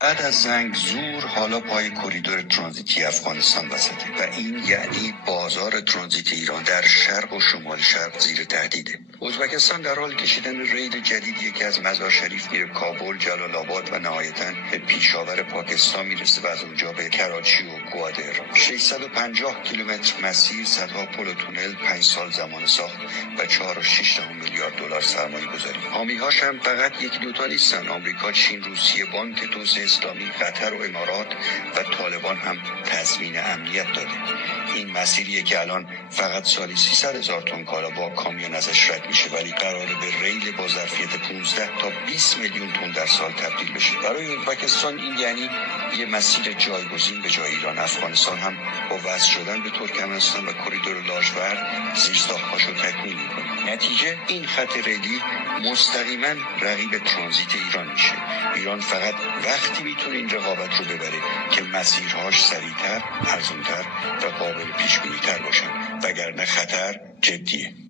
بعد از زنگزور حالا پای کریدور ترانزیتی افغانستان وسطه و این یعنی بازار ترانزیت ایران در شرق و شمال شرق زیر تهدیده. ازبکستان در حال کشیدن رید جدیدیه که از مزار شریف میره کابل، جلال آباد و نهایتاً به پیشاور پاکستان میرسه و از اونجا به کراچی و گوادر. 650 کیلومتر مسیر، صدها پل و تونل، 5 سال زمان ساخت و 4.6 میلیارد دلار سرمایه گذاری. حامی‌هاش هم فقط یکی دوتا نیستن. آمریکا، چین، روسیه، بانک توسعه اسلامی، قطر و امارات و طالبان هم تضمین امنیت داده. این مسیریه که الان فقط سالی 300,000 تن کالا با کامیون ازش رد میشه، ولی قراره به ریل با ظرفیت 15 تا 20 میلیون تن در سال تبدیل بشه. برای ازبکستان این یعنی یه مسیر جایگزین به جای ایران. افغانستان هم با وصل شدن به ترکمنستان و کریدور لاجورد زیرساخت‌هاشو تکمیل میکنه. نتیجه این خط ریلی مستقیما رقیب ترانزیت ایران میشه. ایران فقط وقتی میتونه این رقابت رو ببره که مسیرهاش سریعتر، ارزانتر و قابل پیش بینی تر باشن، وگرنه خطر جدیه.